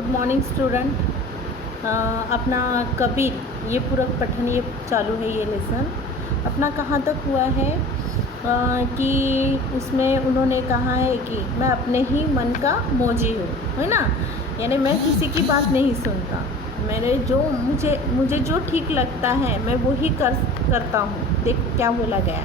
Good morning student. अपना कबीर ये पूरा पठन ये चालू है। ये लेसन अपना कहाँ तक हुआ है कि उसमें उन्होंने कहा है कि मैं अपने ही मन का मौजी हूँ, है ना। यानी मैं किसी की बात नहीं सुनता, मेरे जो मुझे जो ठीक लगता है मैं वही करता हूँ। देख क्या बोला गया।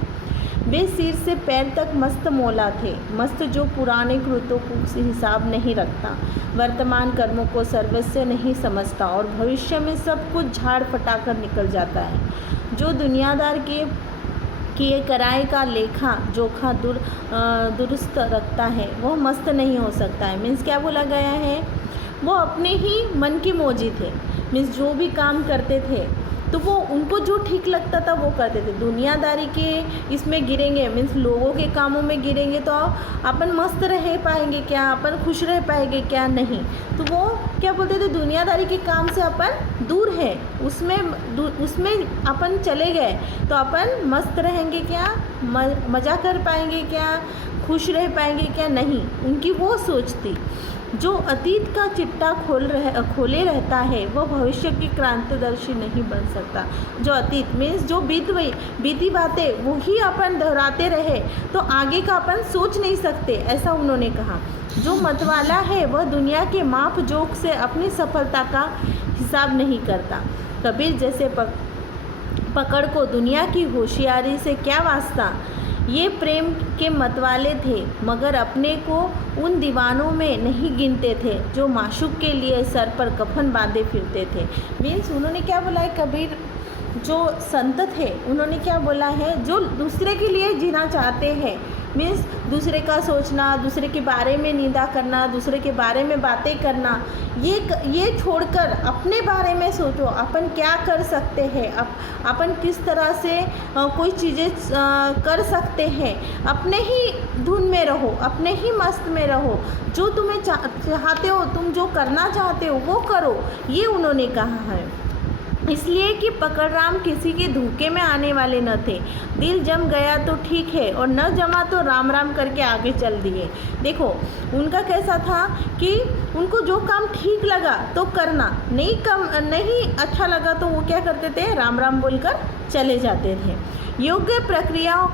वे सिर से पैर तक मस्त मौला थे, मस्त जो पुराने कृतों को हिसाब नहीं रखता, वर्तमान कर्मों को सर्वस्व नहीं समझता और भविष्य में सब कुछ झाड़ फटाकर निकल जाता है। जो दुनियादार के किए कराए का लेखा जोखा दुरुस्त रखता है वह मस्त नहीं हो सकता है। मीन्स क्या बोला गया है, वो अपने ही मन की मौजी थे। मीन्स जो भी काम करते थे तो वो उनको जो ठीक लगता था वो करते थे। दुनियादारी के इसमें गिरेंगे, मीन्स लोगों के कामों में गिरेंगे तो अपन मस्त रह पाएंगे क्या, अपन खुश रह पाएंगे क्या, नहीं। तो वो क्या बोलते थे, दुनियादारी के काम से अपन दूर है, उसमें अपन चले गए तो अपन मस्त रहेंगे क्या, मज़ा कर पाएंगे क्या, खुश रह पाएंगे क्या, नहीं। उनकी वो सोच थी। जो अतीत का चिट्टा खोले रहता है वह भविष्य की क्रांतिदर्शी नहीं बन सकता। जो अतीत मीन्स जो बीती बातें वही अपन दोहराते रहे तो आगे का अपन सोच नहीं सकते, ऐसा उन्होंने कहा। जो मतवाला है वह दुनिया के माप जोक से अपनी सफलता का हिसाब नहीं करता। कबीर जैसे पकड़ को दुनिया की होशियारी से क्या वास्ता। ये प्रेम के मतवाले थे मगर अपने को उन दीवानों में नहीं गिनते थे जो माशूक के लिए सर पर कफन बांधे फिरते थे। मीन्स उन्होंने क्या बोला है, कबीर जो संत थे उन्होंने क्या बोला है, जो दूसरे के लिए जीना चाहते हैं, मीन्स दूसरे का सोचना, दूसरे के बारे में निंदा करना, दूसरे के बारे में बातें करना, ये छोड़कर अपने बारे में सोचो। अपन क्या कर सकते हैं, अपन किस तरह से कोई चीज़ें कर सकते हैं, अपने ही धुन में रहो, अपने ही मस्त में रहो। जो तुम्हें चाहते हो, तुम जो करना चाहते हो वो करो, ये उन्होंने कहा है। इसलिए कि पकड़राम किसी के धोखे में आने वाले न थे। दिल जम गया तो ठीक है और न जमा तो राम राम करके आगे चल दिए। देखो उनका कैसा था कि उनको जो काम ठीक लगा तो करना, नहीं अच्छा लगा तो वो क्या करते थे, राम राम बोलकर चले जाते थे। योग्य प्रक्रियाओं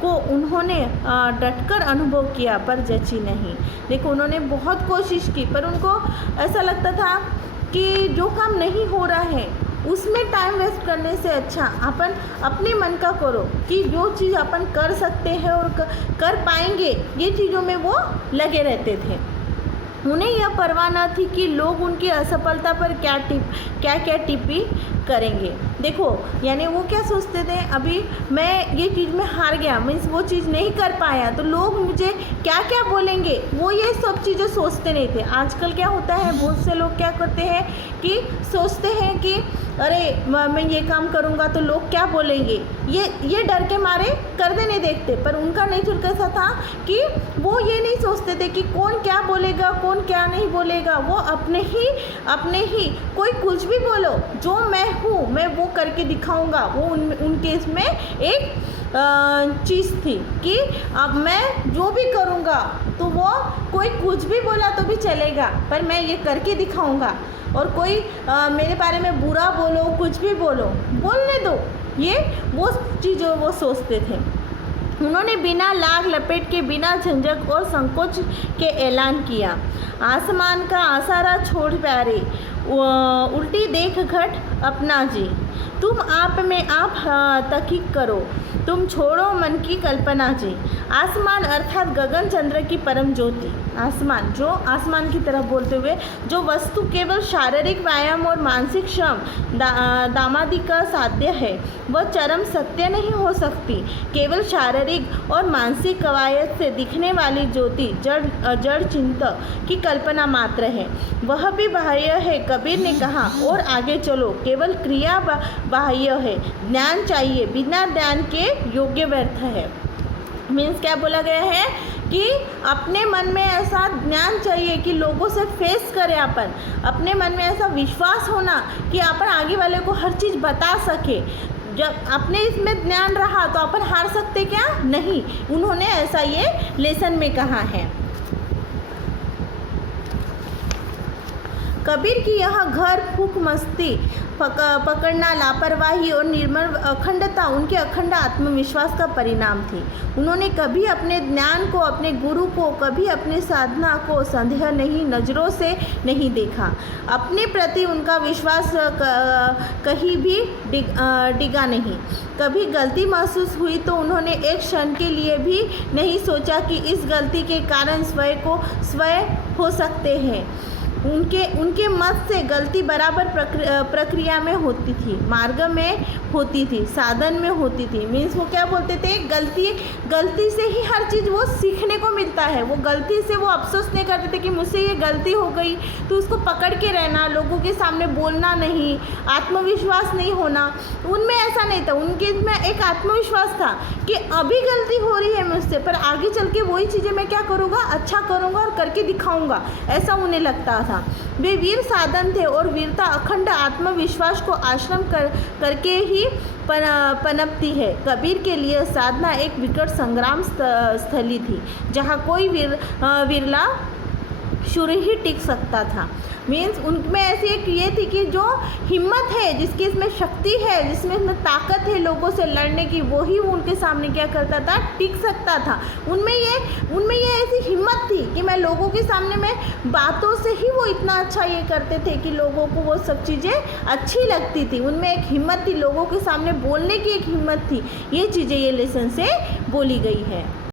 को उन्होंने डटकर अनुभव किया पर जची नहीं। देखो उन्होंने बहुत कोशिश की पर उनको ऐसा लगता था कि जो काम नहीं हो रहा है उसमें टाइम वेस्ट करने से अच्छा अपन अपने मन का करो कि जो चीज़ अपन कर सकते हैं और कर पाएंगे, ये चीज़ों में वो लगे रहते थे। उन्हें यह परवाह न थी कि लोग उनकी असफलता पर क्या टिप्पणी करेंगे। देखो यानी वो क्या सोचते थे, अभी मैं ये चीज़ में हार गया, मीन्स वो चीज़ नहीं कर पाया तो लोग मुझे क्या क्या बोलेंगे, वो ये सब चीज़ें सोचते नहीं थे। आजकल क्या होता है, बहुत से लोग क्या करते हैं कि सोचते हैं कि अरे मैं ये काम करूँगा तो लोग क्या बोलेंगे, ये डर के मारे करने नहीं देखते। पर उनका नेचर कैसा था कि वो ये नहीं सोचते थे कि कौन क्या बोलेगा, कौन क्या नहीं बोलेगा। वो अपने ही कोई कुछ भी बोलो, जो मैं हूँ मैं वो करके दिखाऊंगा। वो उनके इसमें एक चीज़ थी कि अब मैं जो भी करूँगा तो वो कोई कुछ भी बोला तो भी चलेगा पर मैं ये करके दिखाऊंगा। और कोई मेरे बारे में बुरा बोलो, कुछ भी बोलने दो, ये वो चीज़ों वो सोचते थे। उन्होंने बिना लाग लपेट के, बिना झंझट और संकोच के ऐलान किया, आसमान का आसारा छोड़ प्यारे, उल्टी देख घट अपना जी। तुम आप में आप तहकीक करो, तुम छोड़ो मन की कल्पना जी। आसमान अर्थात गगन चंद्र की परम ज्योति, आसमान जो आसमान की तरफ बोलते हुए जो वस्तु केवल शारीरिक व्यायाम और मानसिक श्रम दामादी का साध्य है वह चरम सत्य नहीं हो सकती। केवल शारीरिक और मानसिक कवायद से दिखने वाली ज्योति जड़ चिंतक की कल्पना मात्र है, वह भी बाह्य है। कबीर ने कहा और आगे चलो, केवल क्रिया बाह्य है, ज्ञान चाहिए, बिना ज्ञान के योग्य व्यर्थ है। मीन्स क्या बोला गया है कि अपने मन में ऐसा ज्ञान चाहिए कि लोगों से फेस करें अपन, अपने मन में ऐसा विश्वास होना कि अपन आगे वाले को हर चीज़ बता सके। जब अपने इसमें ज्ञान रहा तो अपन हार सकते क्या, नहीं। उन्होंने ऐसा ये लेसन में कहा है। कबीर की यह घर फूक मस्ती पकड़ना, लापरवाही और निर्मल अखंडता उनके अखंड आत्मविश्वास का परिणाम थी। उन्होंने कभी अपने ज्ञान को, अपने गुरु को, कभी अपनी साधना को संदेह नहीं नज़रों से नहीं देखा। अपने प्रति उनका विश्वास कहीं भी डिगा नहीं। कभी गलती महसूस हुई तो उन्होंने एक क्षण के लिए भी नहीं सोचा कि इस गलती के कारण स्वयं हो सकते हैं। उनके मत से गलती बराबर प्रक्रिया में होती थी, मार्ग में होती थी, साधन में होती थी। मीन्स वो क्या बोलते थे, गलती से ही हर चीज़ वो सीखने को मिलता है। वो गलती से वो अफसोस नहीं करते थे कि मुझसे ये गलती हो गई, तो उसको पकड़ के रहना, लोगों के सामने बोलना नहीं, आत्मविश्वास नहीं होना। उनमें ऐसा नहीं था। उनके में एक आत्मविश्वास था कि अभी गलती हो रही है मुझसे, पर आगे चल के वही चीज़ें मैं क्या करूँगा, अच्छा करूँगा और करके दिखाऊँगा, ऐसा उन्हें लगता था। वे वीर साधन थे और वीरता अखंड आत्मविश्वास को आश्रम करके ही पनपती है। कबीर के लिए साधना एक विकट संग्राम स्थली थी, जहाँ कोई विरला शूर ही टिक सकता था। मीन्स उनमें ऐसी एक ये थी कि जो हिम्मत है, जिसकी इसमें शक्ति है, जिसमें इसमें ताकत है लोगों से लड़ने की, वो ही उनके सामने क्या करता था, टिक सकता था। उनमें ये ऐसी हिम्मत थी कि मैं लोगों के सामने में बातों से ही वो इतना अच्छा ये करते थे कि लोगों को वो सब चीज़ें अच्छी लगती थी। उनमें एक हिम्मत थी, लोगों के सामने बोलने की एक हिम्मत थी। ये चीज़ें ये लेसन से बोली गई है।